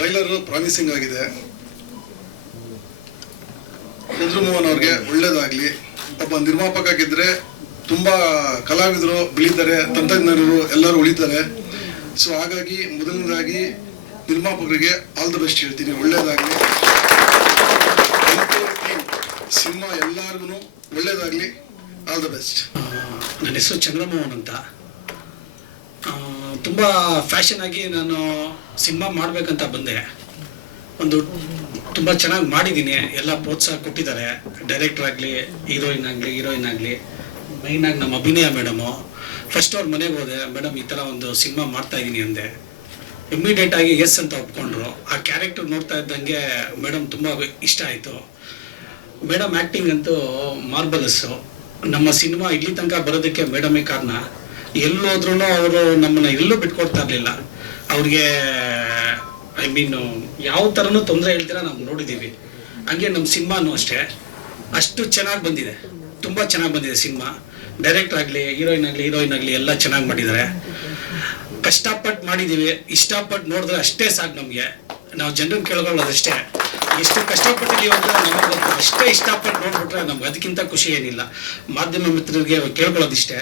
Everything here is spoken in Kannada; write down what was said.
ಟ್ರೈಲರ್ ಪ್ರಾಮಿಸಿಂಗ್ ಆಗಿದೆ. ಚಂದ್ರಮೋಹನ್ ಅವ್ರಿಗೆ ಒಳ್ಳೇದಾಗ್ಲಿ. ಒಬ್ಬ ನಿರ್ಮಾಪಕ ಆಗಿದ್ರೆ ತುಂಬಾ ಕಲಾವಿದರು, ಬೆಳೀತಾರೆ ತಂತ್ರಜ್ಞರು ಎಲ್ಲರೂ ಉಳಿತಾರೆ. ಸೊ ಹಾಗಾಗಿ ಮೊದಲನೇದಾಗಿ ನಿರ್ಮಾಪಕರಿಗೆ ಆಲ್ ದ ಬೆಸ್ಟ್ ಹೇಳ್ತೀನಿ. ಒಳ್ಳೇದಾಗ್ಲಿ. ಸಿನಿಮಾ ಎಲ್ಲಾರ್ಗು ಒಳ್ಳೇದಾಗ್ಲಿ. ಆಲ್ ದ ಬೆಸ್ಟ್ ನನ್ನ ಹೆಸರು ಚಂದ್ರಮೋಹನ್ ಅಂತ. ತುಂಬ ಫ್ಯಾಷನ್ ಆಗಿ ನಾನು ಸಿನಿಮಾ ಮಾಡಬೇಕಂತ ಬಂದೆ. ಒಂದು ತುಂಬ ಚೆನ್ನಾಗಿ ಮಾಡಿದ್ದೀನಿ. ಎಲ್ಲ ಪ್ರೋತ್ಸಾಹ ಕೊಟ್ಟಿದ್ದಾರೆ. ಡೈರೆಕ್ಟರ್ ಆಗಲಿ ಹೀರೋಯಿನ್ ಆಗಲಿ ಹೀರೋಯಿನ್ ಆಗಲಿ. ಮೈನಾಗಿ ನಮ್ಮ ಅಭಿನಯ ಮೇಡಮು. ಫಸ್ಟ್ ಅವ್ರ ಮನೆಗೆ ಹೋದೆ. ಮೇಡಮ್, ಈ ಥರ ಒಂದು ಸಿನಿಮಾ ಮಾಡ್ತಾ ಇದ್ದೀನಿ ಅಂದೆ. ಇಮ್ಮಿಡಿಯೇಟ್ ಆಗಿ ಎಸ್ ಅಂತ ಒಪ್ಕೊಂಡ್ರು. ಆ ಕ್ಯಾರೆಕ್ಟರ್ ನೋಡ್ತಾ ಇದ್ದಂಗೆ ಮೇಡಮ್ ತುಂಬ ಇಷ್ಟ ಆಯಿತು. ಮೇಡಮ್ ಆ್ಯಕ್ಟಿಂಗ್ ಅಂತೂ ಮಾರ್ಬಲಸ್ಸು ನಮ್ಮ ಸಿನಿಮಾ ಇಲ್ಲಿ ತನಕ ಬರೋದಕ್ಕೆ ಮೇಡಮೇ ಕಾರಣ. ಎಲ್ಲೋದ್ರೂ ಅವರು ನಮ್ಮನ್ನ ಎಲ್ಲೂ ಬಿಟ್ಕೊಡ್ತಾ ಇರಲಿಲ್ಲ. ಅವ್ರಿಗೆ ಐ ಮೀನ್ ಯಾವ ಥರನೂ ತೊಂದರೆ ಹೇಳ್ತೀರಾ ನಾವು ನೋಡಿದ್ದೀವಿ. ಹಂಗೆ ನಮ್ಮ ಸಿನಿಮಾನು ಅಷ್ಟೇ. ಅಷ್ಟು ಚೆನ್ನಾಗಿ ಬಂದಿದೆ. ತುಂಬ ಚೆನ್ನಾಗಿ ಬಂದಿದೆ ಸಿನಿಮಾ. ಡೈರೆಕ್ಟರ್ ಆಗಲಿ ಹೀರೋಯಿನ್ ಆಗಲಿ ಹೀರೋಯಿನ್ ಆಗಲಿ ಎಲ್ಲ ಚೆನ್ನಾಗಿ ಮಾಡಿದ್ದಾರೆ. ಕಷ್ಟಪಟ್ಟು ಮಾಡಿದ್ದೀವಿ. ಇಷ್ಟಪಟ್ಟು ನೋಡಿದ್ರೆ ಅಷ್ಟೇ ಸಾಕು ನಮಗೆ. ನಾವು ಜನರನ್ನು ಕೇಳ್ಕೊಳ್ಳೋದಷ್ಟೇ. ಎಷ್ಟು ಕಷ್ಟಪಟ್ಟಿದ್ದೀವಿ ಅಂತ ನಮಗೆ ಅಷ್ಟೇ ಇಷ್ಟಪಟ್ಟು ನೋಡ್ಬಿಟ್ರೆ ನಮ್ಗೆ ಅದಕ್ಕಿಂತ ಖುಷಿ ಏನಿಲ್ಲ. ಮಾಧ್ಯಮ ಮಿತ್ರರಿಗೆ ಕೇಳ್ಕೊಳ್ಳೋದಿಷ್ಟೇ.